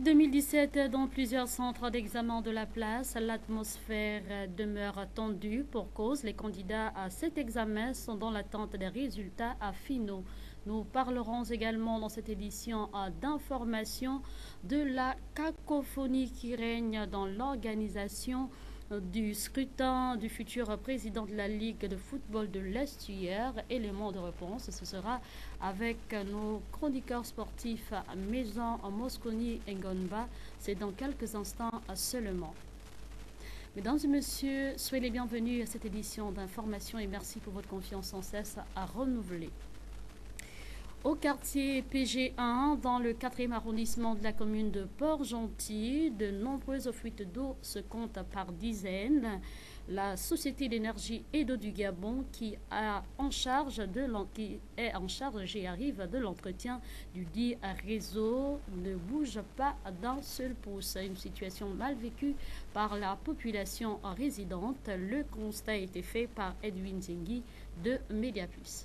2017, dans plusieurs centres d'examen de la place, l'atmosphère demeure tendue pour cause. Les candidats à cet examen sont dans l'attente des résultats finaux. Nous parlerons également dans cette édition d'information de la cacophonie qui règne dans l'organisation du scrutin du futur président de la Ligue de football de l'Est hier. Élément de réponse, ce sera avec nos chroniqueurs sportifs Maison, Mosconi et Ngonba. C'est dans quelques instants seulement. Mesdames et messieurs, soyez les bienvenus à cette édition d'information et merci pour votre confiance sans cesse à renouveler. Au quartier PG1, dans le 4e arrondissement de la commune de Port-Gentil, de nombreuses fuites d'eau se comptent par dizaines. La Société d'énergie et d'eau du Gabon, qui est en charge de l'entretien du dit réseau, ne bouge pas d'un seul pouce. Une situation mal vécue par la population résidente. Le constat a été fait par Edwin Zengi de Mediaplus.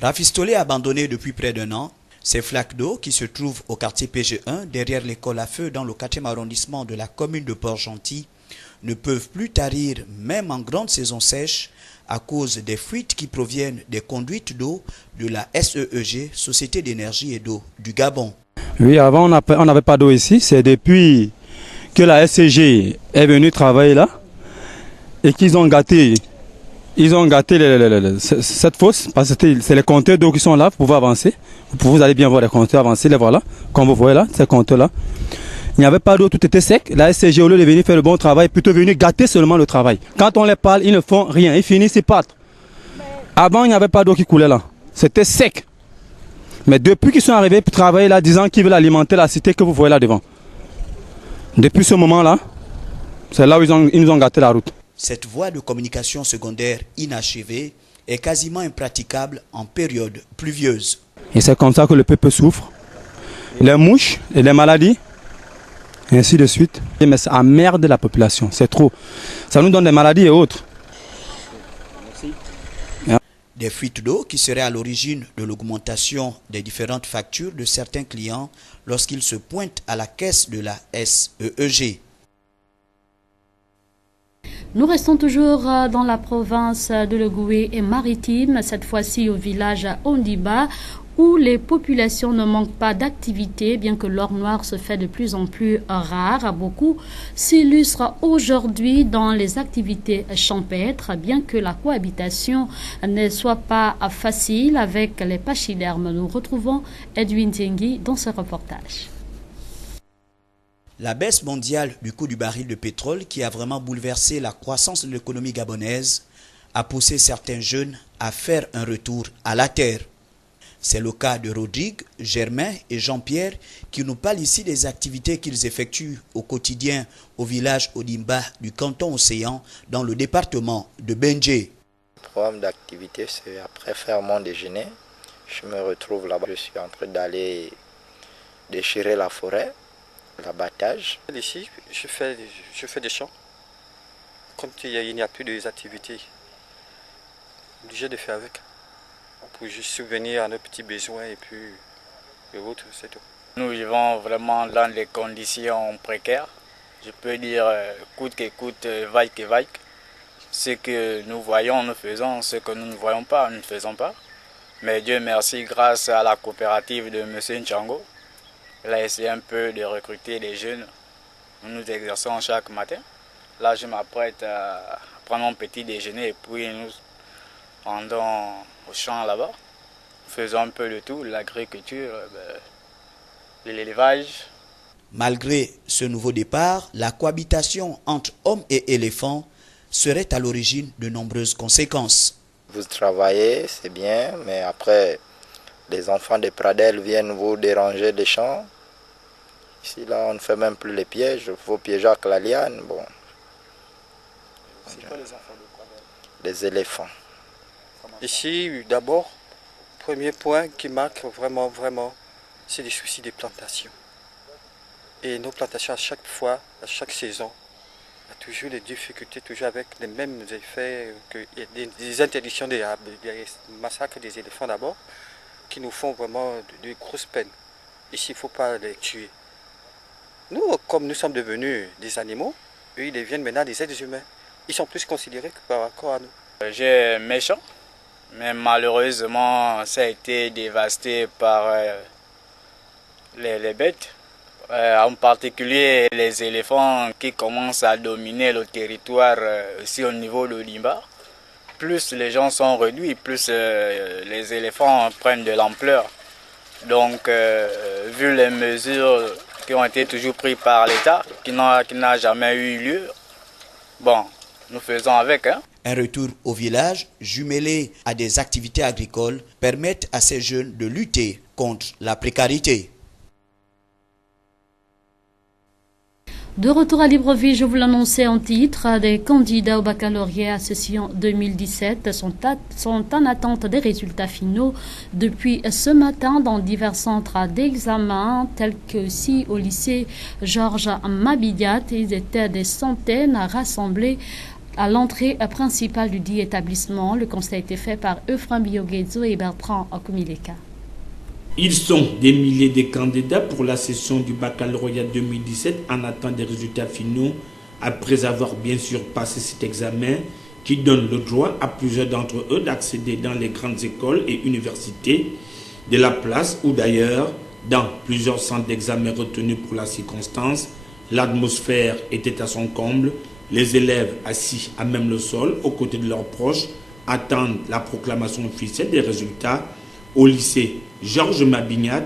Rafistolés abandonnés depuis près d'un an, ces flaques d'eau qui se trouvent au quartier PG1, derrière l'école à feu dans le 4e arrondissement de la commune de Port-Gentil, ne peuvent plus tarir même en grande saison sèche à cause des fuites qui proviennent des conduites d'eau de la SEEG, Société d'énergie et d'eau du Gabon. Oui, avant on n'avait pas d'eau ici, c'est depuis que la SCG est venue travailler là et qu'ils ont gâté. Ils ont gâté cette fosse parce que c'est les compteurs d'eau qui sont là, vous pouvez avancer. Vous allez bien voir les compteurs avancer, les voilà, comme vous voyez là, ces compteurs-là. Il n'y avait pas d'eau, tout était sec. La SCG, au lieu de venir faire le bon travail, plutôt venir gâter seulement le travail. Quand on les parle, ils ne font rien, ils finissent, ils partent. Avant, il n'y avait pas d'eau qui coulait là, c'était sec. Mais depuis qu'ils sont arrivés pour travailler là, disant qu'ils veulent alimenter la cité que vous voyez là devant. Depuis ce moment-là, c'est là où ils nous ont gâté la route. Cette voie de communication secondaire inachevée est quasiment impraticable en période pluvieuse. Et c'est comme ça que le peuple souffre. Les mouches et les maladies, et ainsi de suite. Mais ça emmerde la population, c'est trop. Ça nous donne des maladies et autres. Des fuites d'eau qui seraient à l'origine de l'augmentation des différentes factures de certains clients lorsqu'ils se pointent à la caisse de la SEEG. Nous restons toujours dans la province de Logoué et maritime, cette fois-ci au village Ondiba, où les populations ne manquent pas d'activité, bien que l'or noir se fait de plus en plus rare. Beaucoup s'illustrent aujourd'hui dans les activités champêtres, bien que la cohabitation ne soit pas facile avec les pachydermes. Nous retrouvons Edwin Tiengui dans ce reportage. La baisse mondiale du coût du baril de pétrole qui a vraiment bouleversé la croissance de l'économie gabonaise a poussé certains jeunes à faire un retour à la terre. C'est le cas de Rodrigue, Germain et Jean-Pierre qui nous parlent ici des activités qu'ils effectuent au quotidien au village Odimba du canton Océan dans le département de Benjé. Le programme d'activité, c'est après faire mon déjeuner, je me retrouve là-bas, je suis en train d'aller déchirer la forêt. L'abattage. Ici, je fais des champs. Quand il n'y a plus d'activités, obligé de faire avec. Pour juste subvenir à nos petits besoins et puis et autres, c'est tout. Nous vivons vraiment dans des conditions précaires. Je peux dire coûte que coûte, vaille que vaille. Ce que nous voyons, nous faisons. Ce que nous ne voyons pas, nous ne faisons pas. Mais Dieu merci, grâce à la coopérative de M. Nchango, il a essayé un peu de recruter des jeunes. Nous nous exerçons chaque matin. Là, je m'apprête à prendre mon petit déjeuner et puis nous rendons au champ là-bas. Faisons un peu de tout, l'agriculture, l'élevage. Malgré ce nouveau départ, la cohabitation entre hommes et éléphants serait à l'origine de nombreuses conséquences. Vous travaillez, c'est bien, mais après, les enfants des pradelles viennent vous déranger des champs. Ici, là, on ne fait même plus les pièges. Il faut piéger avec la liane. Bon. C'est quoi les enfants des pradelles? Les éléphants. Ici, d'abord, premier point qui marque vraiment, c'est les soucis des plantations. Et nos plantations, à chaque fois, à chaque saison, il y a toujours des difficultés, toujours avec les mêmes effets, des interdictions, des massacres des éléphants d'abord, qui nous font vraiment de grosses peines. Ici, il ne faut pas les tuer. Nous, comme nous sommes devenus des animaux, eux, ils deviennent maintenant des êtres humains. Ils sont plus considérés que par rapport à nous. J'ai méchant, mais malheureusement, ça a été dévasté par les bêtes. En particulier les éléphants qui commencent à dominer le territoire aussi au niveau de Limba. Plus les gens sont réduits, plus les éléphants prennent de l'ampleur. Donc, vu les mesures qui ont été toujours prises par l'État, qui n'a jamais eu lieu, bon, nous faisons avec. Hein. Un retour au village, jumelé à des activités agricoles, permettent à ces jeunes de lutter contre la précarité. De retour à Libreville, je vous l'annonçais en titre, des candidats au baccalauréat session 2017 sont en attente des résultats finaux depuis ce matin dans divers centres d'examen, tels que aussi au lycée Georges Mabidiat. Ils étaient des centaines rassemblés à l'entrée principale du dit établissement. Le constat a été fait par Euphrem Bioguedzo et Bertrand Okumileka. Ils sont des milliers de candidats pour la session du baccalauréat 2017 en attendant des résultats finaux après avoir bien sûr passé cet examen qui donne le droit à plusieurs d'entre eux d'accéder dans les grandes écoles et universités de la place ou d'ailleurs dans plusieurs centres d'examen retenus pour la circonstance. L'atmosphère était à son comble, les élèves assis à même le sol aux côtés de leurs proches attendent la proclamation officielle des résultats. Au lycée Georges Mabignat,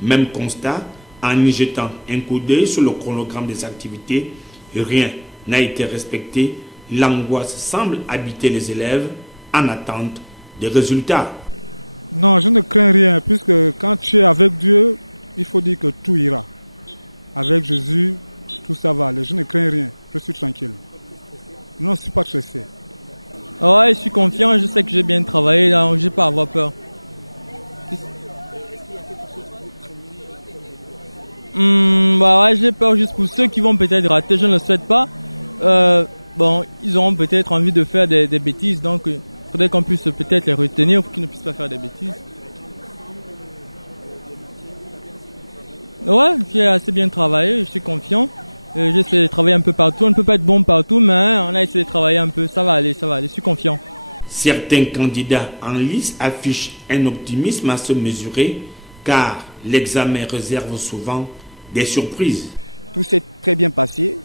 même constat, en y jetant un coup d'œil sur le chronogramme des activités, rien n'a été respecté. L'angoisse semble habiter les élèves en attente des résultats. Non, je ne crains rien, puisque quand tu es avec Dieu, il faut dire que tout ira. Avec Jésus, tout ça va aller. Je ne crains rien, je suis tranquille. Non, je ne suis pas stressé. Ouais, je suis confiant, je sais que j'ai bien travaillé, donc je n'ai pas à avoir peur. Bah ouais, j'ai peur juste pour ceux qui vont peut-être rater, je ne le souhaite pas. Bon, ils auront peut-être envie de faire des bêtises, donc il faudrait qu'on puisse peut-être les retenir pour qu'ils ne puissent pas faire des bêtises. Ouais, j'ai assez bien travaillé, je suis confiant. J'essaie de travailler un peu partout, on ne peut pas être bon partout, mais on a essayé de travailler un peu, ça va aller, je suis confiant. Certains candidats en lice affichent un optimisme à se mesurer, car l'examen réserve souvent des surprises. Tout s'est très bien passé.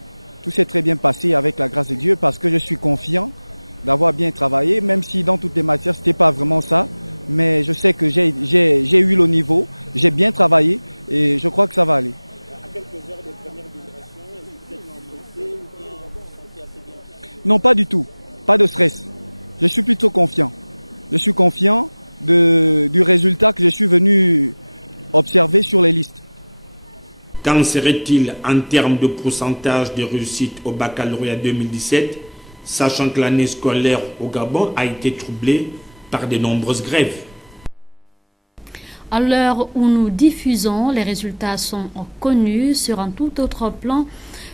Tout s'est très bien passé avec la grâce de Dieu parce que je suis confiant d'avoir bien travaillé, même si dans toutes les matières, ce n'était pas vraiment ça. Mais je sais que j'ai eu le niveau, j'ai bien travaillé et je crois que ça va aller. À quelques heures des premières générations, est-ce que vous êtes stressé ou bien vous vous sentez assez bien? Non, pas du tout. Pas de stress. Je suis plutôt confiant. Je suis confiant du résultat que je suis venu observer sur les listes. Qu'en serait-il en termes de pourcentage de réussite au baccalauréat 2017, sachant que l'année scolaire au Gabon a été troublée par de nombreuses grèves? À l'heure où nous diffusons, les résultats sont connus. Sur un tout autre plan,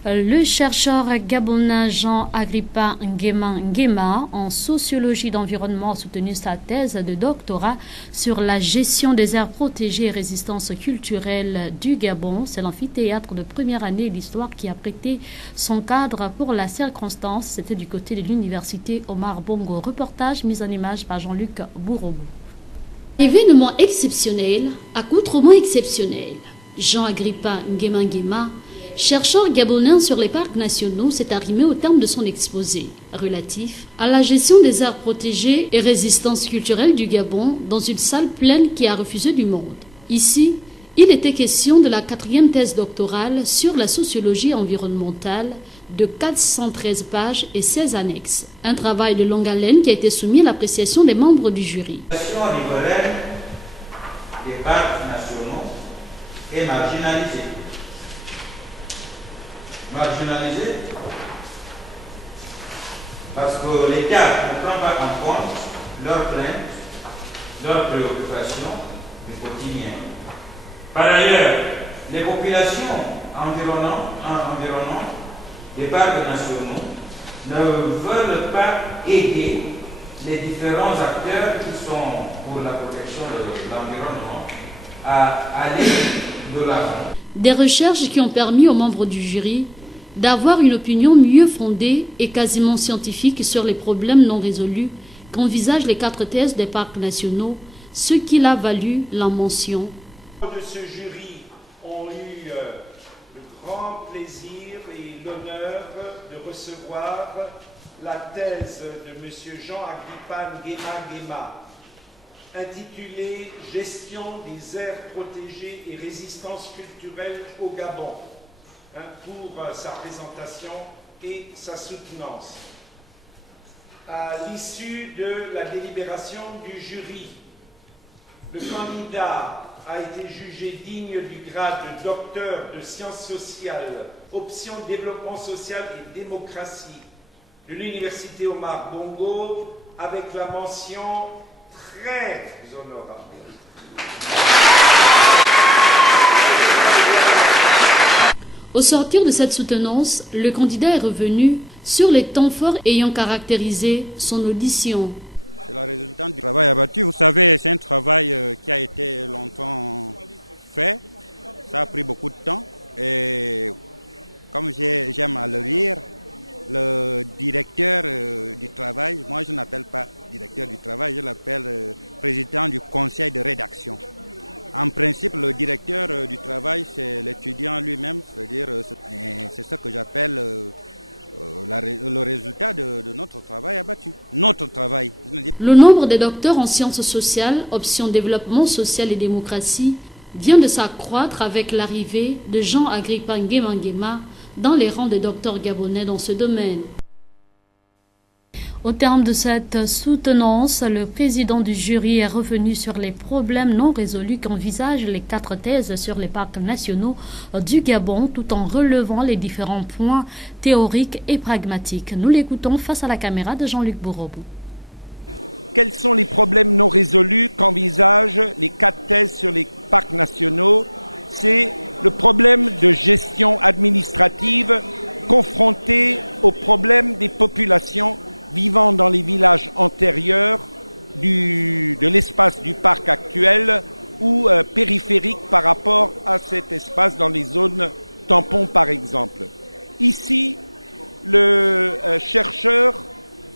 le chercheur gabonais Jean Agrippa Nguema en sociologie d'environnement a soutenu sa thèse de doctorat sur la gestion des aires protégées et résistance culturelle du Gabon. C'est l'amphithéâtre de première année d'histoire qui a prêté son cadre pour la circonstance. C'était du côté de l'université Omar Bongo. Reportage mis en image par Jean-Luc Bourobou. Événement exceptionnel, accoutrement exceptionnel. Jean Agrippa Nguema, chercheur gabonais sur les parcs nationaux, s'est arrimé au terme de son exposé relatif à la gestion des aires protégées et résistance culturelle du Gabon dans une salle pleine qui a refusé du monde. Ici, il était question de la 4e thèse doctorale sur la sociologie environnementale de 413 pages et 16 annexes. Un travail de longue haleine qui a été soumis à l'appréciation des membres du jury. La situation riveraine des parcs nationaux est marginalisée. Marginalisée parce que l'État ne prend pas en compte leurs plaintes, leurs préoccupations du quotidien. Par ailleurs, les populations environnantes les parcs nationaux ne veulent pas aider les différents acteurs qui sont pour la protection de l'environnement à aller nous l'avons. Des recherches qui ont permis aux membres du jury d'avoir une opinion mieux fondée et quasiment scientifique sur les problèmes non résolus qu'envisagent les 4 thèses des parcs nationaux, ce qui l'a valu la mention. De ce jury ont eu le grand plaisir et l'honneur de recevoir la thèse de M. Jean-Agrippa Nguema, intitulée « Gestion des aires protégées et résistance culturelle au Gabon », pour sa présentation et sa soutenance. À l'issue de la délibération du jury, le candidat a été jugé digne du grade de docteur de sciences sociales, option développement social et démocratie de l'université Omar Bongo, avec la mention très honorable. Au sortir de cette soutenance, le candidat est revenu sur les temps forts ayant caractérisé son audition. C'est le résultat du travail abattu. Vous savez, c'est un travail qui a été longtemps fait. Ça a pris beaucoup de temps. Et comme j'aime à le lire, le directeur du travail, moi je n'appelle pas directeur du travail, je l'appelle président du conseil de rédaction. En principe, le directeur du travail, c'est l'étudiant lui-même, c'est-à-dire c'est ça que j'appelle le résultat de notre travail abattu. Notre travail. Le nombre des docteurs en sciences sociales, option développement social et démocratie, vient de s'accroître avec l'arrivée de Jean-Agrippa Nguema dans les rangs des docteurs gabonais dans ce domaine. Au terme de cette soutenance, le président du jury est revenu sur les problèmes non résolus qu'envisagent les 4 thèses sur les parcs nationaux du Gabon, tout en relevant les différents points théoriques et pragmatiques. Nous l'écoutons face à la caméra de Jean-Luc Bourobou. Quels sont les problèmes non résolus qu'envisagent les 4 thèses sur les parcs nationaux? C'est le problème de gestion administrative confronté au problème des populations vivant dans les villages antérieurs de l'espace du parc actuel ou périphérique par rapport à cet espace dans les zones tampons par exemple. Ici, le chercheur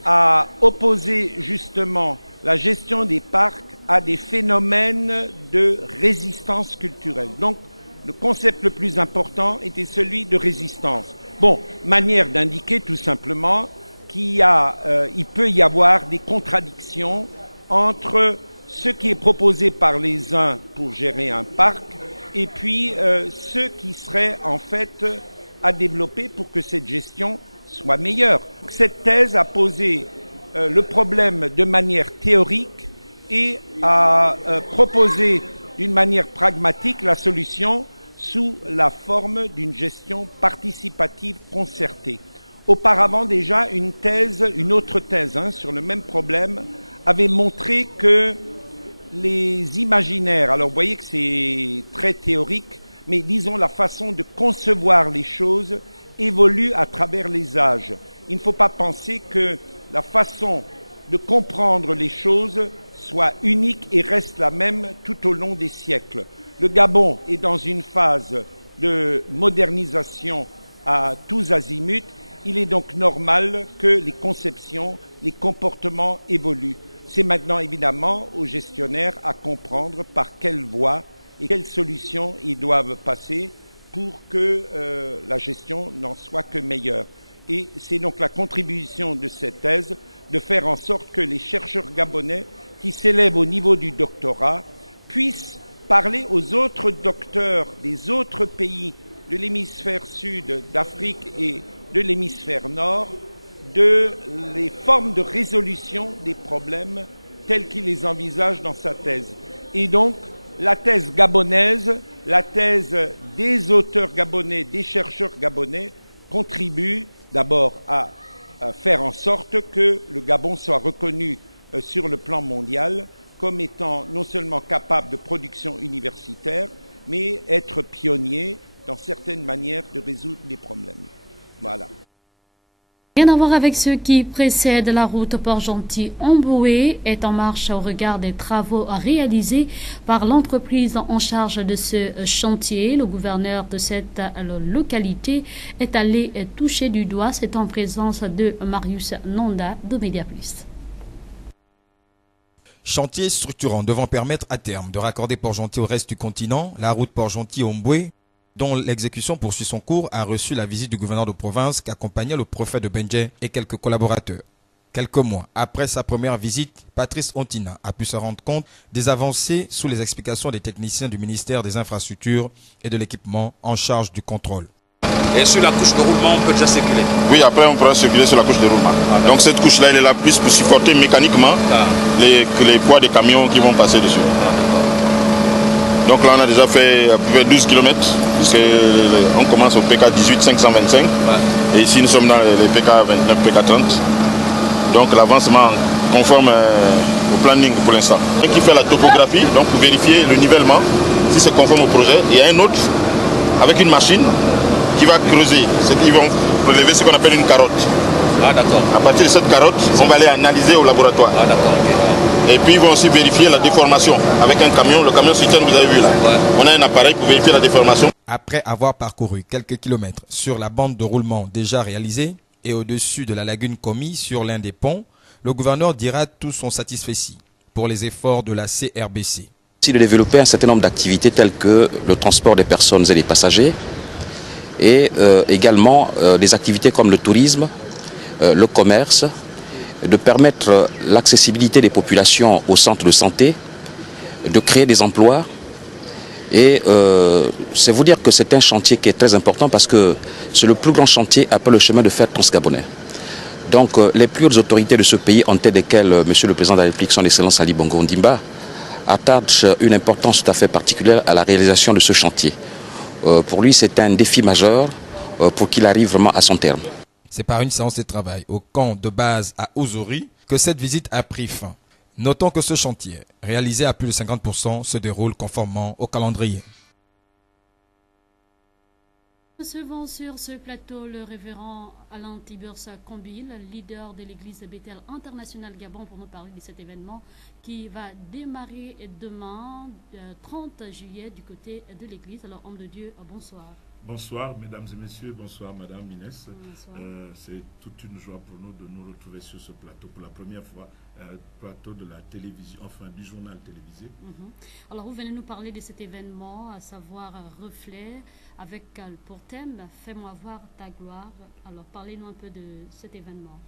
a opposé justement la gestion des parcs à des phénomènes de résistance culturelle. Donc, le concept le plus important était celui de résistance. Bon, manière d'indiquer tout simplement il peut y avoir des contradictions entre ce qui est proposé par les uns pour gérer un parc et puis ce qui serait en fait à développer pour que cette gestion soit meilleure. Cette thèse a posé le problème de manière théorique et a proposé d'une manière pragmatique la solution sous la forme d'une gestion participative concertée. Auparavant déjà, une autre thèse sur le même problème avait montré que les imaginaires, alors vous voyez que c'est très théorique, mais disons la façon de concevoir les choses évolue à travers les âges. Il ne faut pas penser que la façon de comprendre les choses soit unique et reste la même tout au long des siècles. Le Gabon est dans une phase de modernisation à tous azimuts. Il est donc normal que les conceptions, les comportements évoluent. C'est maintenant évidemment aux gestionnaires à comprendre par quelle voie et quelles solutions ils doivent passer pour que la gestion n'en soit que meilleure. Et c'est donc la contribution de cette thèse de faire en sorte que les chercheurs gabonais qui s'élèvent au niveau du doctorat puissent parler aux autres docteurs des autres pays de l'hémisphère sud, d'Afrique et de l'hémisphère nord, de les formes de résolution des problèmes tels qu'il les envisage dans sa thèse. Et donc, la thèse gabonaise, la thèse des auteurs gabonais, des chercheurs gabonais, contribue d'abord à faire en sorte que le Gabon soit reconnu sur le plan mondial comme étant non seulement capable de production universitaire, mais être pionnier dans certaines manières de résoudre des problèmes. Voilà. Rien à voir avec ceux qui précèdent. La route Port-Gentil-Omboué est en marche au regard des travaux réalisés par l'entreprise en charge de ce chantier. Le gouverneur de cette localité est allé toucher du doigt. C'est en présence de Marius Nonda de Média Plus. Chantier structurant devant permettre à terme de raccorder Port-Gentil au reste du continent, la route Port-Gentil-Omboué, dont l'exécution poursuit son cours, a reçu la visite du gouverneur de province qui accompagnait le préfet de Benjé et quelques collaborateurs. Quelques mois après sa première visite, Patrice Ontina a pu se rendre compte des avancées sous les explications des techniciens du ministère des Infrastructures et de l'équipement en charge du contrôle. Et sur la couche de roulement, on peut déjà circuler? Oui, après on pourra circuler sur la couche de roulement. Donc cette couche-là, elle est là plus pour supporter mécaniquement les poids des camions qui vont passer dessus. Donc là, on a déjà fait à peu près 12 km, puisqu'on commence au PK 18 525. Et ici, nous sommes dans les PK 29, PK 30. Donc l'avancement conforme au planning pour l'instant. Et qui fait la topographie, donc pour vérifier le nivellement, si c'est conforme au projet. Il y a un autre avec une machine qui va creuser. Ils vont prélever ce qu'on appelle une carotte. Ah d'accord. À partir de cette carotte, on va aller analyser au laboratoire. Ah d'accord. Okay. Et puis ils vont aussi vérifier la déformation avec un camion. Le camion soutien, vous avez vu là. Ouais. On a un appareil pour vérifier la déformation. Après avoir parcouru quelques kilomètres sur la bande de roulement déjà réalisée et au-dessus de la lagune commis sur l'un des ponts, le gouverneur dira tous sont satisfaits pour les efforts de la CRBC. De développer un certain nombre d'activités telles que le transport des personnes et des passagers et également des activités comme le tourisme, le commerce, de permettre l'accessibilité des populations aux centres de santé, de créer des emplois. Et c'est vous dire que c'est un chantier qui est très important parce que c'est le plus grand chantier après le chemin de fer transgabonais. Donc les plus hautes autorités de ce pays, en tête desquelles Monsieur le Président de la République, son Excellence Ali Bongo Ondimba, attachent une importance tout à fait particulière à la réalisation de ce chantier. Pour lui, c'est un défi majeur pour qu'il arrive vraiment à son terme. C'est par une séance de travail au camp de base à Ouzori que cette visite a pris fin. Notons que ce chantier, réalisé à plus de 50%, se déroule conformément au calendrier. Recevons sur ce plateau le révérend Alain Tibursa Kombil, leader de l'église de Bethel International Gabon, pour nous parler de cet événement qui va démarrer demain, 30 juillet, du côté de l'église. Alors, homme de Dieu, bonsoir. Bonsoir, mesdames et messieurs. Bonsoir, madame Inès. C'est toute une joie pour nous de nous retrouver sur ce plateau pour la première fois, plateau de la télévision, enfin du journal télévisé. Alors, vous venez nous parler de cet événement, à savoir Reflet, avec pour thème « Fais-moi voir ta gloire ». Alors, parlez-nous un peu de cet événement.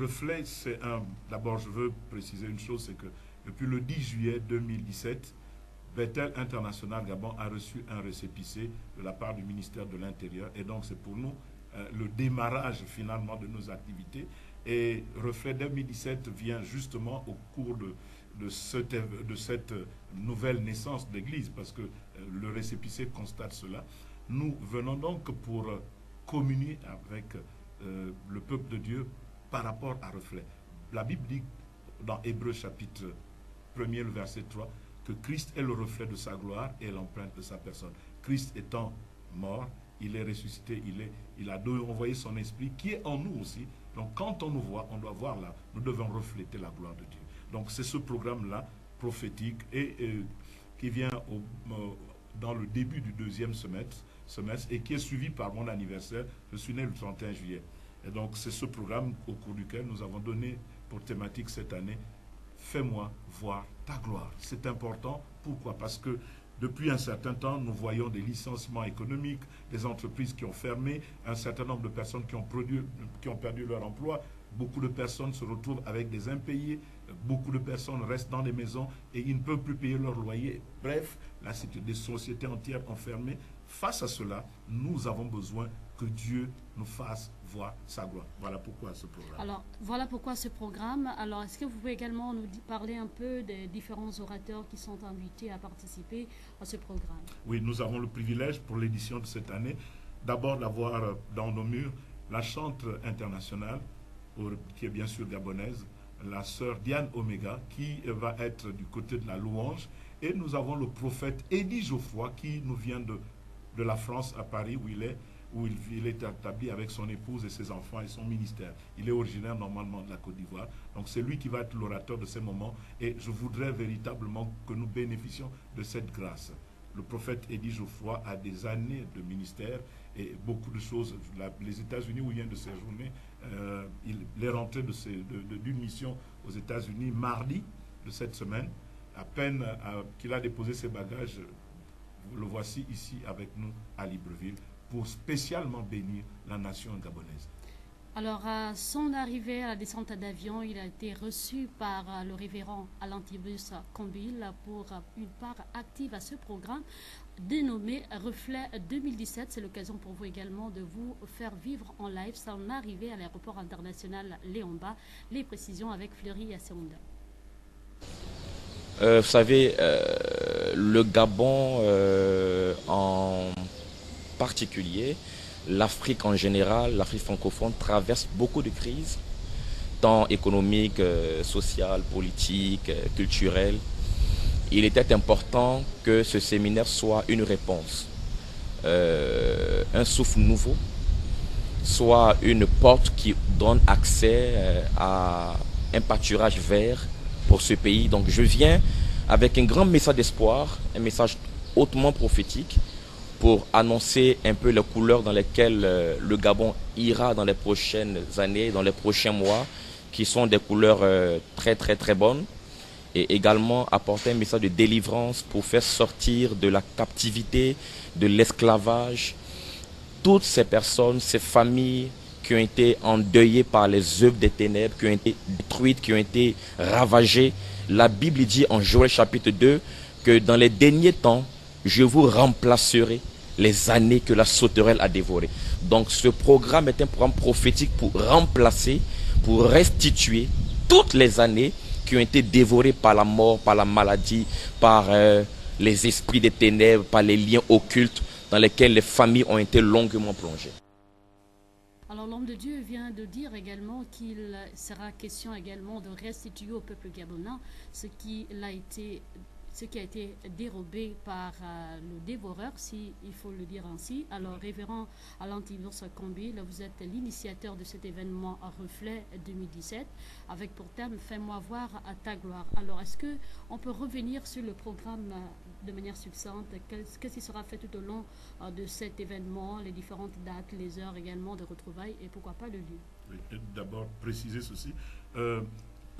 Reflet, c'est un... D'abord, je veux préciser une chose, c'est que depuis le 10 juillet 2017, Bethel International Gabon a reçu un récépissé de la part du ministère de l'Intérieur. Et donc, c'est pour nous le démarrage finalement de nos activités. Et Reflet 2017 vient justement au cours de cette nouvelle naissance d'église, parce que le récépissé constate cela. Nous venons donc pour communier avec le peuple de Dieu par rapport à Reflet. La Bible dit dans Hébreux chapitre 1er, le verset 3, que Christ est le reflet de sa gloire et l'empreinte de sa personne. Christ étant mort, il est ressuscité, il a envoyé son esprit qui est en nous aussi. Donc quand on nous voit, on doit voir là, nous devons refléter la gloire de Dieu. Donc c'est ce programme-là, prophétique, et qui vient dans le début du deuxième semestre, et qui est suivi par mon anniversaire. Je suis né le 31 juillet. Et donc c'est ce programme au cours duquel nous avons donné pour thématique cette année, fais-moi voir ta gloire. C'est important. Pourquoi? Parce que depuis un certain temps, nous voyons des licenciements économiques, des entreprises qui ont fermé, un certain nombre de personnes qui ont perdu leur emploi. Beaucoup de personnes se retrouvent avec des impayés. Beaucoup de personnes restent dans les maisons et ils ne peuvent plus payer leur loyer. Bref, des sociétés entières ont fermé. Face à cela, nous avons besoin que Dieu nous fasse voir sa gloire. Voilà pourquoi ce programme. Alors, voilà pourquoi ce programme. Alors, est-ce que vous pouvez également nous parler un peu des différents orateurs qui sont invités à participer à ce programme? Oui, nous avons le privilège pour l'édition de cette année, d'abord d'avoir dans nos murs la chantre internationale, qui est bien sûr gabonaise, la sœur Diane Omega, qui va être du côté de la louange. Et nous avons le prophète Eddie Geoffroy, qui nous vient de la France, à Paris, où où il est établi avec son épouse et ses enfants et son ministère. Il est originaire normalement de la Côte d'Ivoire. Donc c'est lui qui va être l'orateur de ces moments. Et je voudrais véritablement que nous bénéficions de cette grâce. Le prophète Eddie Geoffroy a des années de ministère et beaucoup de choses. Les États-Unis, où il vient de séjourner, il est rentré d'une mission aux États-Unis mardi de cette semaine. À peine qu'il a déposé ses bagages, le voici ici avec nous à Libreville pour spécialement bénir la nation gabonaise. Alors, à son arrivée à la descente d'avion, il a été reçu par le révérend Alantibus Kombil pour une part active à ce programme dénommé Reflet 2017. C'est l'occasion pour vous également de vous faire vivre en live son arrivée à l'aéroport international Léomba. Les précisions avec Fleury Asseronda. Vous savez, le Gabon en particulier, l'Afrique en général, l'Afrique francophone traverse beaucoup de crises, tant économiques, sociales, politiques, culturelles. Il était important que ce séminaire soit une réponse, un souffle nouveau, soit une porte qui donne accès à un pâturage vert pour ce pays. Donc je viens avec un grand message d'espoir, un message hautement prophétique pour annoncer un peu les couleurs dans lesquelles le Gabon ira dans les prochaines années, dans les prochains mois, qui sont des couleurs très très très bonnes, et également apporter un message de délivrance pour faire sortir de la captivité, de l'esclavage, toutes ces personnes, ces familles qui ont été endeuillées par les œuvres des ténèbres, qui ont été détruites, qui ont été ravagées. La Bible dit en Joël chapitre 2 que dans les derniers temps, je vous remplacerai les années que la sauterelle a dévorées. Donc ce programme est un programme prophétique pour remplacer, pour restituer toutes les années qui ont été dévorées par la mort, par la maladie, par les esprits des ténèbres, par les liens occultes dans lesquels les familles ont été longuement plongées. Alors l'homme de Dieu vient de dire également qu'il sera question également de restituer au peuple gabonais ce qui a été dérobé par le dévoreur, si il faut le dire ainsi. Alors, révérend Alantibus Kombil, vous êtes l'initiateur de cet événement à Reflet 2017, avec pour thème « Fais-moi voir à ta gloire ». Alors, est-ce qu'on peut revenir sur le programme de manière succincte? Qu'est-ce qui sera fait tout au long de cet événement, les différentes dates, les heures également de retrouvailles et pourquoi pas le lieu? Oui, d'abord, préciser ceci.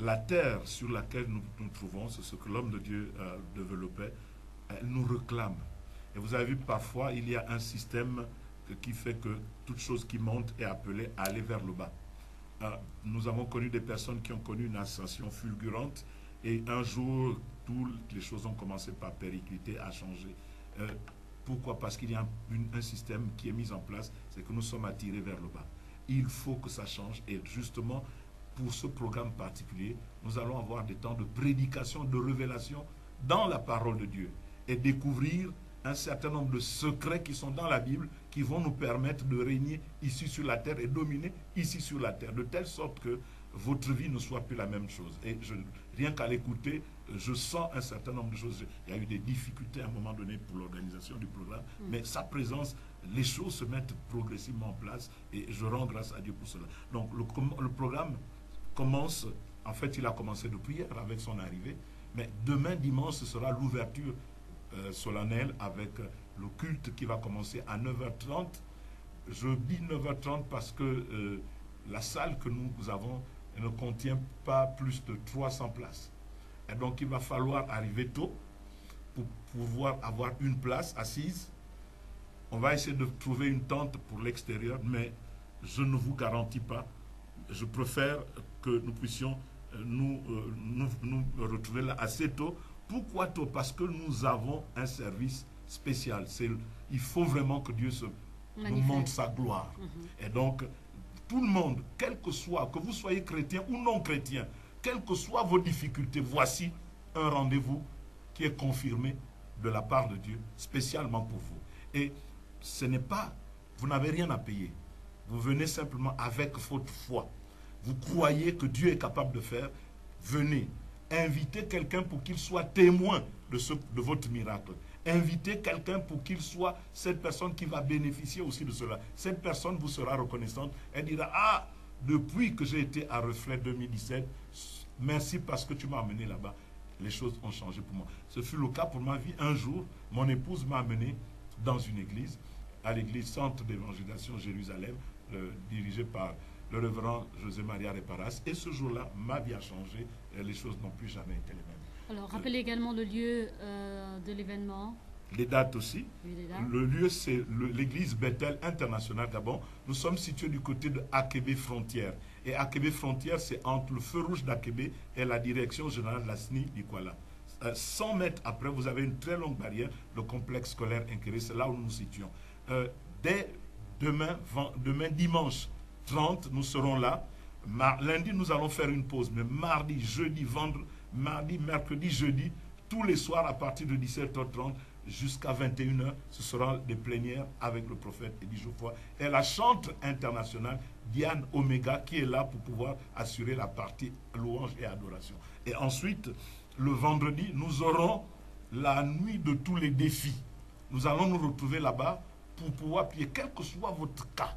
La terre sur laquelle nous nous trouvons, c'est ce que l'homme de Dieu développait, elle nous réclame. Et vous avez vu, parfois, il y a un système qui fait que toute chose qui monte est appelée à aller vers le bas. Nous avons connu des personnes qui ont connu une ascension fulgurante et un jour, toutes les choses ont commencé par péricliter, à changer. Pourquoi? Parce qu'il y a un système qui est mis en place, c'est que nous sommes attirés vers le bas. Il faut que ça change et justement, pour ce programme particulier, nous allons avoir des temps de prédication, de révélation dans la parole de Dieu et découvrir un certain nombre de secrets qui sont dans la Bible qui vont nous permettre de régner ici sur la terre et dominer ici sur la terre, de telle sorte que votre vie ne soit plus la même chose. Et rien qu'à l'écouter, je sens un certain nombre de choses. Il y a eu des difficultés à un moment donné pour l'organisation du programme, mais sa présence, les choses se mettent progressivement en place et je rends grâce à Dieu pour cela. Donc le programme commence, en fait il a commencé depuis hier avec son arrivée, mais demain dimanche ce sera l'ouverture solennelle avec le culte qui va commencer à 9h30. Je dis 9h30 parce que la salle que nous avons ne contient pas plus de 300 places. Et donc il va falloir arriver tôt pour pouvoir avoir une place assise. On va essayer de trouver une tente pour l'extérieur, mais je ne vous garantis pas. Je préfère que nous puissions nous retrouver là assez tôt. Pourquoi tôt? Parce que nous avons un service spécial. Il faut vraiment que Dieu nous montre sa gloire. Et donc, tout le monde, quel que soit, que vous soyez chrétien ou non chrétien, quelles que soient vos difficultés, voici un rendez-vous qui est confirmé de la part de Dieu, spécialement pour vous. Et ce n'est pas, vous n'avez rien à payer. Vous venez simplement avec votre foi. Vous croyez que Dieu est capable de faire. Venez, invitez quelqu'un pour qu'il soit témoin de votre miracle. invitez quelqu'un pour qu'il soit cette personne qui va bénéficier aussi de cela. Cette personne vous sera reconnaissante. Elle dira, ah, depuis que j'ai été à Reflet 2017, merci parce que tu m'as amené là-bas. Les choses ont changé pour moi. Ce fut le cas pour ma vie. Un jour, mon épouse m'a amené dans une église, à l'église Centre d'évangélisation Jérusalem, dirigée par le révérend José Maria Reparas. Et ce jour-là, ma vie a changé. Les choses n'ont plus jamais été les mêmes. Alors, rappelez également le lieu de l'événement. Les dates aussi. Le lieu, c'est l'église Bethel International Gabon. Nous sommes situés du côté de Akébé Frontière. Et Akébé Frontière, c'est entre le feu rouge d'Akébé et la direction générale de la SNI d'Ikwala. 100 mètres après, vous avez une très longue barrière, le complexe scolaire Inquéré, c'est là où nous nous situons. Dès demain, dimanche 30, nous serons là. Lundi, nous allons faire une pause, mais mardi, jeudi, vendredi, mardi, mercredi, jeudi, tous les soirs à partir de 17h30 jusqu'à 21h, ce sera des plénières avec le prophète Eddie Geoffroy et la chantre internationale Diane Omega qui est là pour pouvoir assurer la partie louange et adoration. Et ensuite, le vendredi, nous aurons la nuit de tous les défis. Nous allons nous retrouver là-bas pour pouvoir prier, quel que soit votre cas.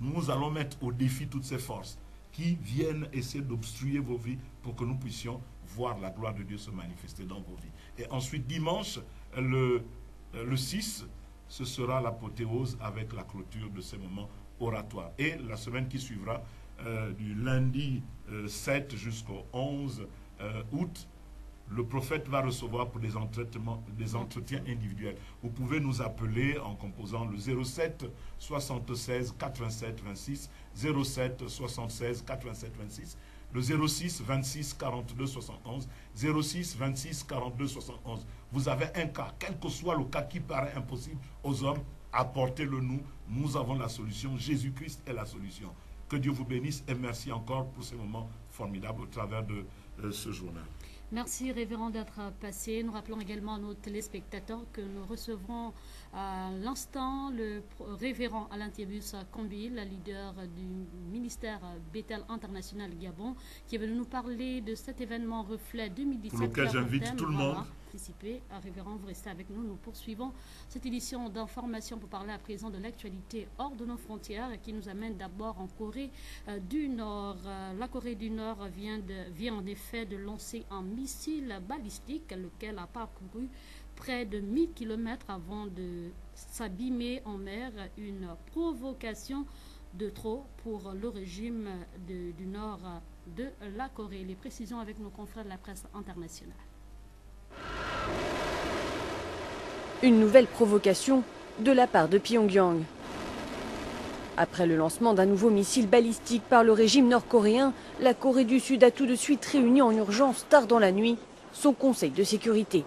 Nous allons mettre au défi toutes ces forces qui viennent essayer d'obstruer vos vies pour que nous puissions voir la gloire de Dieu se manifester dans vos vies. Et ensuite, dimanche, le 6, ce sera l'apothéose avec la clôture de ces moments oratoires. Et la semaine qui suivra, du lundi 7 jusqu'au 11 août, le prophète va recevoir pour des entretiens individuels. Vous pouvez nous appeler en composant le 07 76 87 26, 07 76 87 26, le 06 26 42 71, 06 26 42 71. Vous avez un cas, quel que soit le cas qui paraît impossible aux hommes, apportez-le nous. Nous avons la solution. Jésus-Christ est la solution. Que Dieu vous bénisse et merci encore pour ces moments formidables au travers de ce journal. Merci, révérend, d'être passé. Nous rappelons également à nos téléspectateurs que nous recevrons à l'instant le révérend Alain Thiébus Combil, leader du ministère Bethel International Gabon, qui est venu nous parler de cet événement Reflet 2017. Pour lequel j'invite tout le monde. Révérend, vous restez avec nous. Nous poursuivons cette édition d'information pour parler à présent de l'actualité hors de nos frontières qui nous amène d'abord en Corée du Nord. La Corée du Nord vient en effet de lancer un missile balistique, lequel a parcouru près de 1000 km avant de s'abîmer en mer. Une provocation de trop pour le régime du Nord de la Corée. Les précisions avec nos confrères de la presse internationale. Une nouvelle provocation de la part de Pyongyang. Après le lancement d'un nouveau missile balistique par le régime nord-coréen, la Corée du Sud a tout de suite réuni en urgence tard dans la nuit son Conseil de sécurité.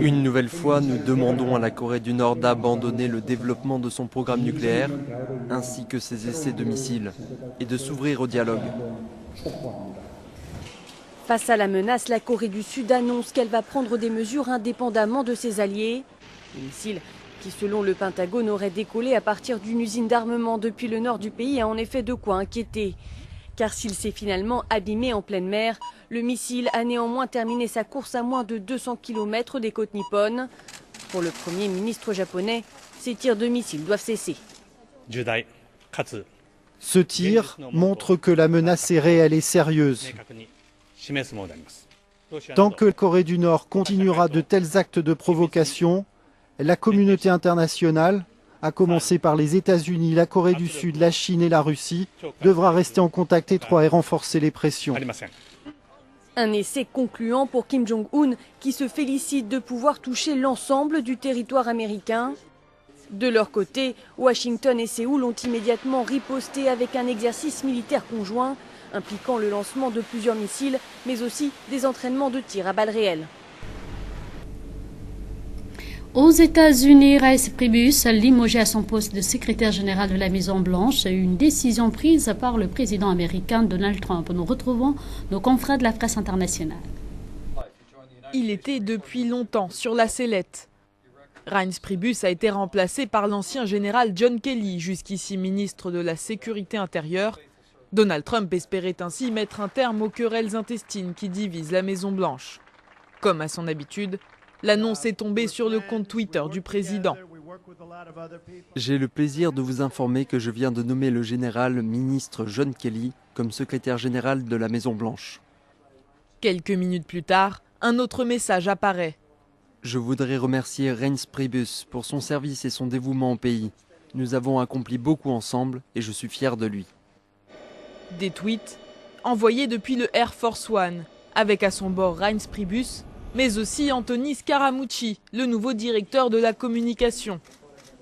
Une nouvelle fois, nous demandons à la Corée du Nord d'abandonner le développement de son programme nucléaire ainsi que ses essais de missiles et de s'ouvrir au dialogue. Face à la menace, la Corée du Sud annonce qu'elle va prendre des mesures indépendamment de ses alliés. Le missile, qui selon le Pentagone aurait décollé à partir d'une usine d'armement depuis le nord du pays, a en effet de quoi inquiéter. Car s'il s'est finalement abîmé en pleine mer, le missile a néanmoins terminé sa course à moins de 200 km des côtes nippones. Pour le Premier ministre japonais, ces tirs de missiles doivent cesser. Ce tir montre que la menace est réelle et sérieuse. Tant que la Corée du Nord continuera de tels actes de provocation, la communauté internationale, à commencer par les États-Unis, la Corée du Sud, la Chine et la Russie, devra rester en contact étroit et renforcer les pressions. Un essai concluant pour Kim Jong-un qui se félicite de pouvoir toucher l'ensemble du territoire américain. De leur côté, Washington et Séoul ont immédiatement riposté avec un exercice militaire conjoint impliquant le lancement de plusieurs missiles, mais aussi des entraînements de tir à balles réelles. Aux États-Unis, Reince Priebus a limogé à son poste de secrétaire général de la Maison-Blanche, une décision prise par le président américain Donald Trump. Nous retrouvons nos confrères de la presse internationale. Il était depuis longtemps sur la sellette. Reince Priebus a été remplacé par l'ancien général John Kelly, jusqu'ici ministre de la Sécurité intérieure. Donald Trump espérait ainsi mettre un terme aux querelles intestines qui divisent la Maison-Blanche. Comme à son habitude, L'annonce est tombée sur le compte Twitter du président. J'ai le plaisir de vous informer que je viens de nommer le général ministre John Kelly comme secrétaire général de la Maison-Blanche. Quelques minutes plus tard, un autre message apparaît. Je voudrais remercier Reince Priebus pour son service et son dévouement au pays. Nous avons accompli beaucoup ensemble et je suis fier de lui. Des tweets envoyés depuis le Air Force One, avec à son bord Reince Priebus, mais aussi Anthony Scaramucci, le nouveau directeur de la communication.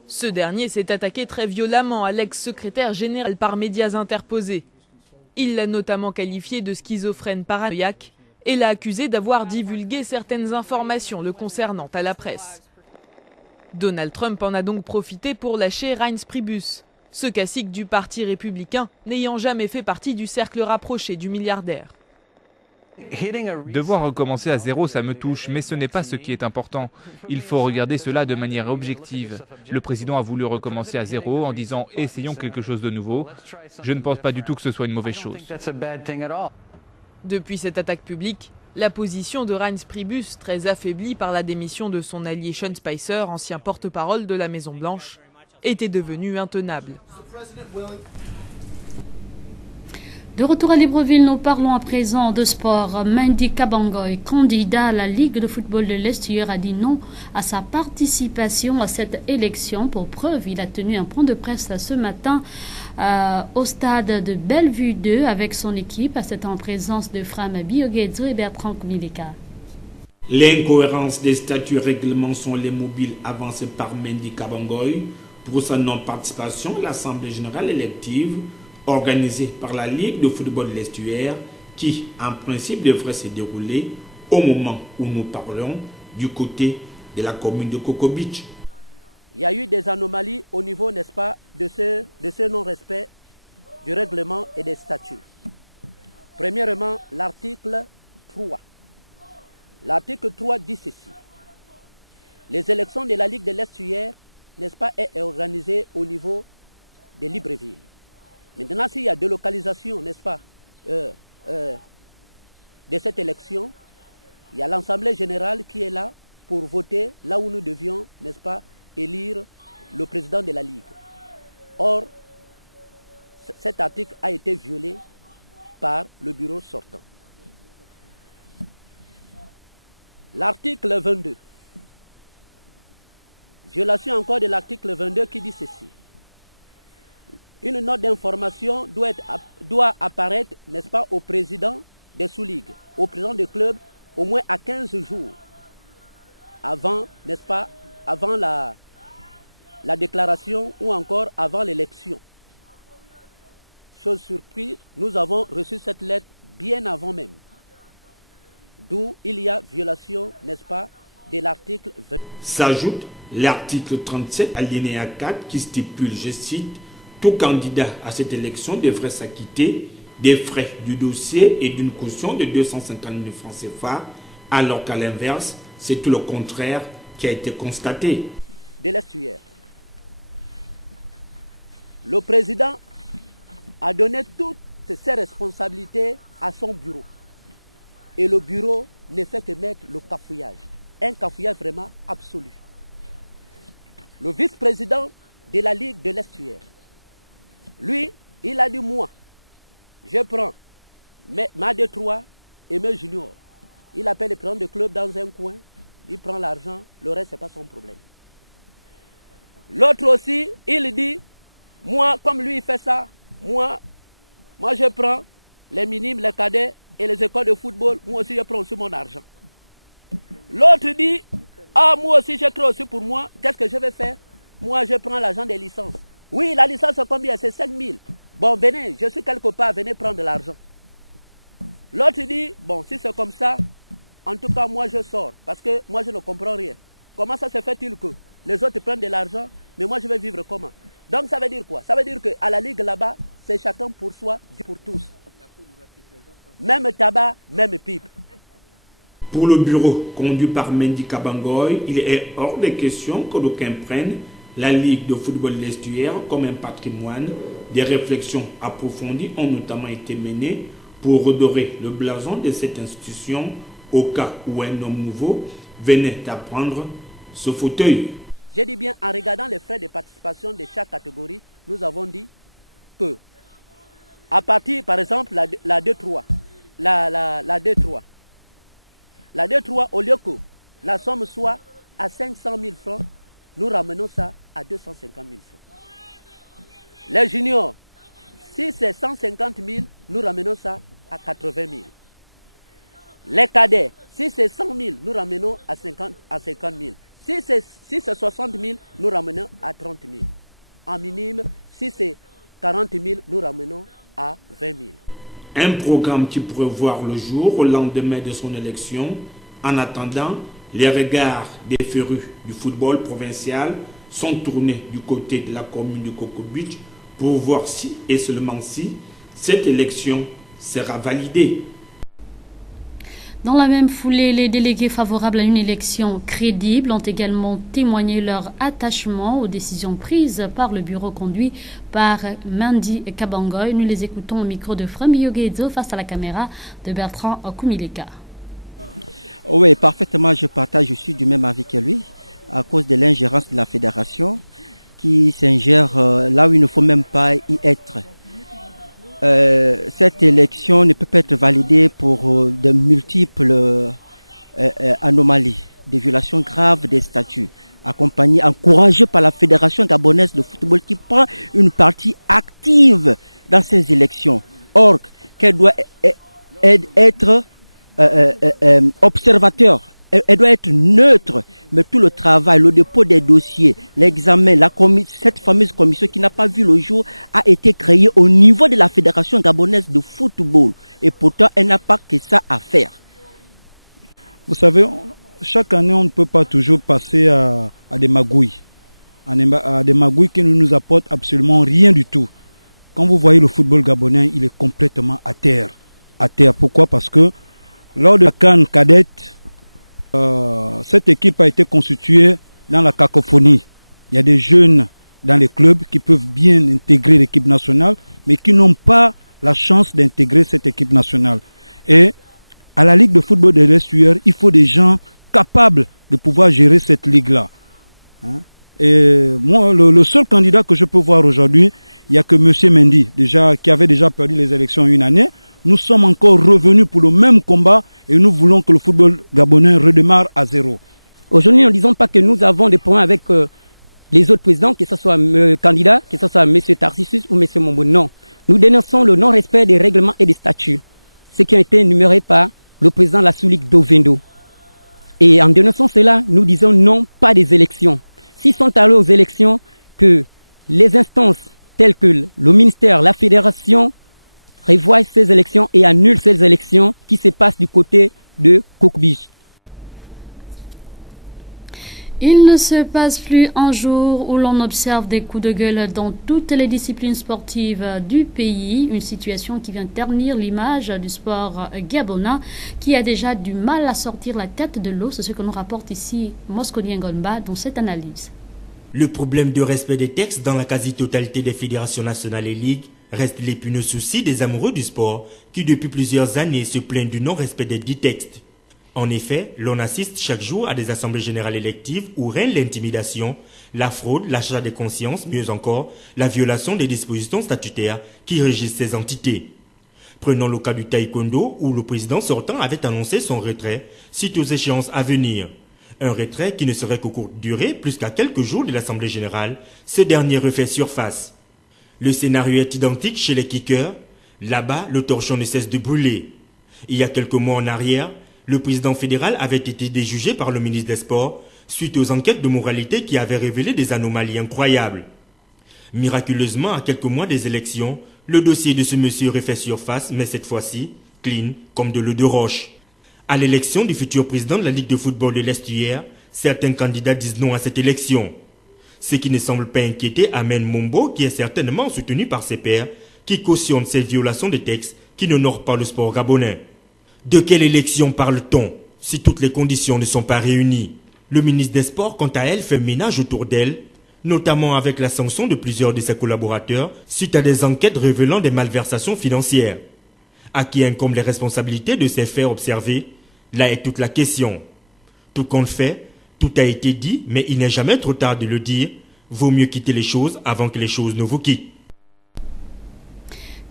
Ce dernier s'est attaqué très violemment à l'ex-secrétaire général par médias interposés. Il l'a notamment qualifié de schizophrène paranoïaque et l'a accusé d'avoir divulgué certaines informations le concernant à la presse. Donald Trump en a donc profité pour lâcher Reince Priebus, ce cacique du parti républicain n'ayant jamais fait partie du cercle rapproché du milliardaire. Devoir recommencer à zéro, ça me touche, mais ce n'est pas ce qui est important. Il faut regarder cela de manière objective. Le président a voulu recommencer à zéro en disant « essayons quelque chose de nouveau ». Je ne pense pas du tout que ce soit une mauvaise chose. Depuis cette attaque publique, la position de Reince Priebus, très affaiblie par la démission de son allié Sean Spicer, ancien porte-parole de la Maison-Blanche, était devenue intenable. De retour à Libreville, nous parlons à présent de sport. Mendy Kabangoy, candidat à la Ligue de football de l'Estuaire, a dit non à sa participation à cette élection. Pour preuve, il a tenu un point de presse ce matin au stade de Bellevue 2 avec son équipe. C'était en présence de Fram Bioguedzo et Bertrand Kumileka. L'incohérence des statuts et règlements sont les mobiles avancés par Mendy Kabangoy pour sa non-participation à l'Assemblée générale élective organisée par la Ligue de football de l'Estuaire qui, en principe, devrait se dérouler au moment où nous parlons du côté de la commune de Coco Beach. Il y a eu des anomalies au niveau, n'est-ce pas, de ce non-respect du règlement et des statuts. Premièrement, l'article 3. L'article 3 dit ceci. Les élections de la Ligue de l'Estuaire, n'est-ce pas, est organisée au niveau de Libreville. Maintenant, s'il y a délocalisation, n'est-ce pas, de cette élection, il y a l'Assemblée générale qui est là pour voter là où nous devions, n'est-ce pas, élire le président de la Ligue. Or, cet article a été violé par le bureau sortant. L'article 22. Violation encore de l'article 22 qui dit ceci. Une note d'information doit apparaître, n'est-ce pas, au président des sous-ligues, au président du club, au moins à 15 jours avant, n'est-ce pas, avant la déclaration ou encore avant l'élection. Chose surprise, nous avons reçu cette lettre bien avant même. D'où il y a violation, n'est-ce pas, de l'article 20. S'ajoute l'article 37, alinéa 4, qui stipule, je cite, tout candidat à cette élection devrait s'acquitter des frais du dossier et d'une caution de 250 000 francs CFA, alors qu'à l'inverse, c'est tout le contraire qui a été constaté. De l'Estuaire. Le président a donné toutes ses responsabilités à son bureau. Et le bureau ne fait que mettre le cafouillage. Un cafouillage vraiment absolu. Le vice-président de la Ligue de l'Estuaire, lui, il a dit, moi, je prends ma D3 et mes juniors. Il appelle les présidents de club dans un coin, il prend l'argent, le reste, ce n'est pas son problème. L'autre aussi, il dit, moi, comme lui, il fait ça, moi je prends les minimes, les cadets et les écoles de football, moi aussi, je prends aussi mon argent. L'autre dit, ah, moi aussi, je crée aussi pour moi, qu'est-ce que je vais faire? Moi, je prends l'argent des licences. Oui, la licence, c'est combien? C'est 5 000. Bon, venez, je suis quelque part, venez prendre de l'argent. L'autre dit, bon, si c'est comme ça, en tout cas, moi, je sors. Parce que moi, je ne comprends rien. Comment ça se fait-il que les autres prennent de l'argent, mais moi, je vais vivre comment? Donc, ça veut dire quoi? Ça veut dire qu'à la Ligue, là-bas, c'est chacun pour soi, pour tous. Même tabac, même pipe. Pour le bureau conduit par Mendy Kabangoy, il est hors de question que d'aucuns prennent la Ligue de football de l'Estuaire comme un patrimoine. Des réflexions approfondies ont notamment été menées pour redorer le blason de cette institution au cas où un homme nouveau venait à prendre ce fauteuil. J'ai dit bien, en regardant les frais de participation de chaque catégorie, nous avons dit que, à partir, par exemple, la 2-3, la 2-3, au lieu que la somme soit à 500 000 francs, nous ramenons ça à 250 000 francs. Les juniors, si c'est 150 000, nous ramenons ça à 80 000. Les cadets, si c'est 100 000, nous ramenons à 50 000. Si c'est 60 000, nous ramenons à 30 000. En minime, si c'est 40 000, nous ramenons à 20 000. Un programme qui pourrait voir le jour au lendemain de son élection. En attendant, les regards des férus du football provincial sont tournés du côté de la commune de Coco Beach pour voir si et seulement si cette élection sera validée. Dans la même foulée, les délégués favorables à une élection crédible ont également témoigné leur attachement aux décisions prises par le bureau conduit par Mandy Kabangoy. Nous les écoutons au micro de Frami Yogedzo face à la caméra de Bertrand Okumileka. Oui, parfaitement, je suis du même avis que lui, à cause de l'ingérence de la fédération qui s'ingère là où il ne faut même pas y être. Cette élection ne peut pas être validée pour de multiples anomalies, des violations graves des statuts, encouragées par la Fédération gabonaise de football qui prend une partie active dans ces élections. Or, qu'elle doit être observateur, elle doit être neutre, mais tout le travail, le dépôt des dossiers, l'examen, cette fameuse commission qui n'a pas vu le jour a été créée au niveau de la Fédération gabonaise de football. Et pourtant, elle n'a pas que ça à faire. Vous savez, chaque année, on ne peut pas toujours passer à des magouilles. À des magouilles qui ne nous apportent absolument rien du tout. Quand vous voyez le football gabonais, il est complètement à terre. À terre. Pourquoi? Parce que lors de la CAN cadette, cette équipe a été constituée dans la cacophonie. Il y a des jeunes dans les clubs qui peuvent bien intégrer l'équipe nationale, mais qui n'ont pas la chance d'intégrer cette équipe nationale. Et à la Ligue de football de l'Estuaire, il faut des gens capables de pouvoir gérer cette ligue-là. Et moi, le seul candidat que je peux voir aujourd'hui, il n'y a que M. Mendy, qui avait déjà perdu les élections une année. Nous sommes encore revenus pour le même combat et nous voulons que le football gabonais redémarre à zéro. Aujourd'hui, ne disons pas que nous avons des points avec les autres présidents, que ce soit le candidat, que ce soit M. Tarcissus ou M. Mombo. Non. Nous dénonçons le non-respect des règlements et des statuts, ce qui ont été énumérés par le président Lassoulik Dovendo. Et en dénonçant cela, nous disons non, pas des élections. S'ils sont allés aux élections, que les instances telles que le ministère, la fédération, revoient ces élections et annulent ces élections qui se passent du côté de Kokbij. Il ne se passe plus un jour où l'on observe des coups de gueule dans toutes les disciplines sportives du pays, une situation qui vient ternir l'image du sport gabonais qui a déjà du mal à sortir la tête de l'eau. C'est ce que nous rapporte ici Mosconi Ngonba dans cette analyse. Le problème de respect des textes dans la quasi-totalité des fédérations nationales et ligues reste l'épineux souci des amoureux du sport qui depuis plusieurs années se plaignent du non-respect des dits textes. En effet, l'on assiste chaque jour à des assemblées générales électives où règne l'intimidation, la fraude, l'achat des consciences, mieux encore, la violation des dispositions statutaires qui régissent ces entités. Prenons le cas du taekwondo où le président sortant avait annoncé son retrait suite aux échéances à venir. Un retrait qui ne serait qu'au courte durée, plus qu'à quelques jours de l'assemblée générale, ce dernier refait surface. Le scénario est identique chez les kickers. Là-bas, le torchon ne cesse de brûler. Il y a quelques mois en arrière, le président fédéral avait été déjugé par le ministre des Sports suite aux enquêtes de moralité qui avaient révélé des anomalies incroyables. Miraculeusement, à quelques mois des élections, le dossier de ce monsieur refait surface, mais cette fois-ci, clean comme de l'eau de roche. À l'élection du futur président de la Ligue de football de l'Estuaire, certains candidats disent non à cette élection. Ce qui ne semble pas inquiéter Amen Mombo, qui est certainement soutenu par ses pairs, qui cautionnent ces violations de textes qui n'honorent pas le sport gabonais. De quelle élection parle-t-on si toutes les conditions ne sont pas réunies? Le ministre des Sports, quant à elle, fait ménage autour d'elle, notamment avec la sanction de plusieurs de ses collaborateurs suite à des enquêtes révélant des malversations financières. À qui incombe les responsabilités de ces faits observés? Là est toute la question. Tout compte fait, tout a été dit, mais il n'est jamais trop tard de le dire. Vaut mieux quitter les choses avant que les choses ne vous quittent.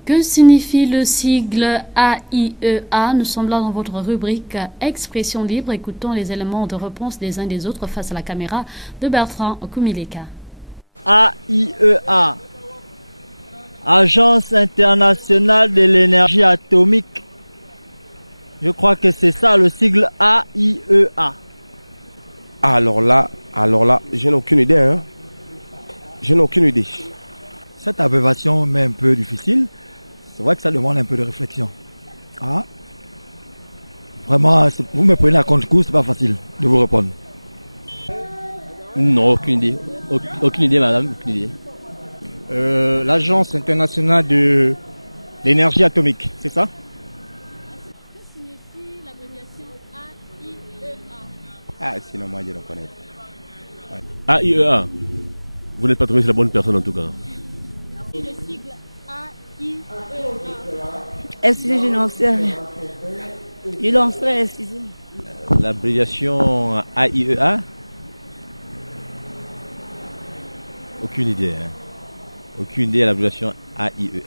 Que signifie le sigle AIEA? Nous sommes là dans votre rubrique Expression libre. Écoutons les éléments de réponse des uns des autres face à la caméra de Bertrand Koumileka. AIEA, Agence internationale de l'énergie atomique. Je crois que c'est ça le sigle AIEA. Alors là, je n'ai aucune idée. Hein. Je n'ai aucune idée. Cette abréviation m'est un peu difficile. C'est vrai que ça demande un peu de réflexion. Ah. Vraiment, vous me prenez à compte-coup, c'est pas facile de vous répondre. Non, aucune idée. Aucune idée, madame, aucune idée. L'Agence internationale de l'énergie atomique, c'est ça? Que signifie l'abréviation AIEA? Ah, sinon moi je le connais. Ouais. AIEA. Vous n'êtes pas tombé sur la bonne personne en tout cas. Le sigle AIEA. Excusez, je n'en sais rien. Je n'en sais rien, excusez. L'abréviation AIEA? Aucune idée. Hein. Aucune idée à l'abréviation AIEA.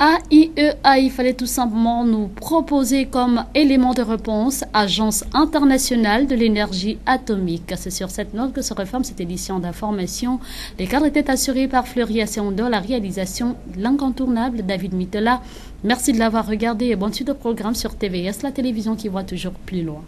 AIEA, il fallait tout simplement nous proposer comme élément de réponse Agence internationale de l'énergie atomique. C'est sur cette note que se referme cette édition d'information. Les cadres étaient assurés par Fleury Asseondo, la réalisation l'incontournable David Mitela. Merci de l'avoir regardé et bonne suite au programme sur TVS, la télévision qui voit toujours plus loin.